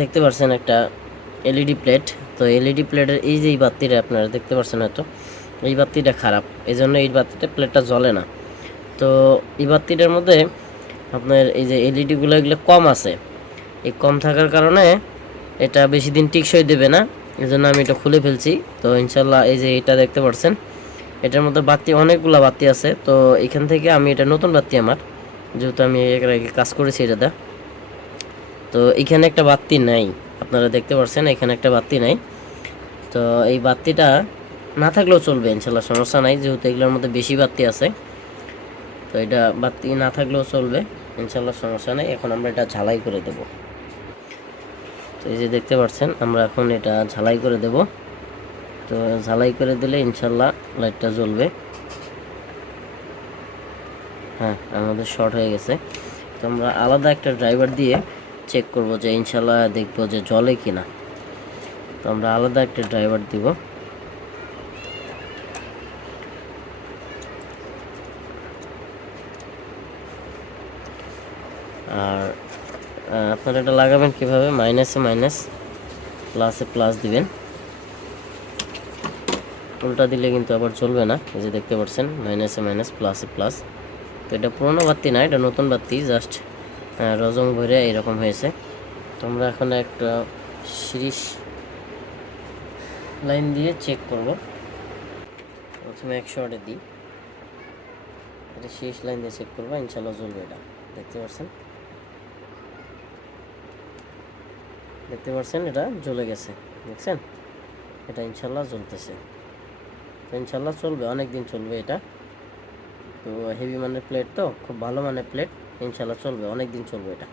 দেখতে পাচ্ছেন একটা এলইডি প্লেট। তো এলইডি প্লেটের এই যে এই বাতিটা আপনারা দেখতে পাচ্ছেন হয়তো, এই বাতিটা খারাপ, এই জন্য এই বাতিটা প্লেটটা জ্বলে না। তো এই বাতিটার মধ্যে আপনার এই যে এলইডিগুলো এগুলো কম আছে, এই কম থাকার কারণে এটা বেশি দিন টিকসই দেবে না। এই জন্য আমি এটা খুলে ফেলছি। তো ইনশাল্লাহ এই যে এটা দেখতে পাচ্ছেন, এটার মধ্যে বাতি অনেকগুলো বাতি আছে। তো এখান থেকে আমি এটা নতুন বাতি আমার, যেহেতু আমি এর আগে কাজ করেছি এটাতে। তো এখানে একটা বাতি নাই, আপনারা দেখতে পাচ্ছেন এখানে একটা বাতি নাই। তো এই বাতিটা না থাকলেও চলবে ইনশাল্লাহ, সমস্যা নাই, যেহেতু এগুলোর মধ্যে বেশি বাতি আছে। তো এটা বাতি না থাকলেও চলবে ইনশাল্লাহ, সমস্যা নেই। এখন আমরা এটা ঝালাই করে দেব। তো এই যে দেখতে পাচ্ছেন আমরা এখন এটা ঝালাই করে দেব। তো ঝালাই করে দিলে ইনশাল্লাহ লাইটটা জ্বলবে। হ্যাঁ, আমাদের শর্ট হয়ে গেছে। তো আমরা আলাদা একটা ড্রাইভার দিয়ে চেক করব যে ইনশাল্লাহ দেখবো যে জ্বলে কিনা। তো আমরা আলাদা একটা ড্রাইভার দিব। আর আপনারা এটা লাগাবেন কিভাবে, মাইনাসে মাইনাস, প্লাসে প্লাস দিবেন। উল্টা দিলে কিন্তু আবার চলবে না। এই যে দেখতে পাচ্ছেন মাইনাসে মাইনাস, প্লাসে প্লাস। তো এটা পুরোনো বাতি না, এটা নতুন বাতি, জাস্ট রজং ভরে এইরকম হয়েছে। তো আমরা এখন একটা সিরিজ লাইন দিয়ে চেক করব। প্রথমে 100 দিই, এটা সিরিজ লাইন দিয়ে চেক করবো, ইনশাল্লাহ জ্বলবে। এটা দেখতে পাচ্ছেন, এটা জ্বলে গেছে, দেখছেন? এটা ইনশাল্লাহ জ্বলতেছে। তো ইনশাল্লাহ চলবে, অনেক দিন চলবে এটা। তো হেভি মানের প্লেট, তো খুব ভালো মানের প্লেট, ইনশাল্লাহ চলবে, অনেক দিন চলবে এটা।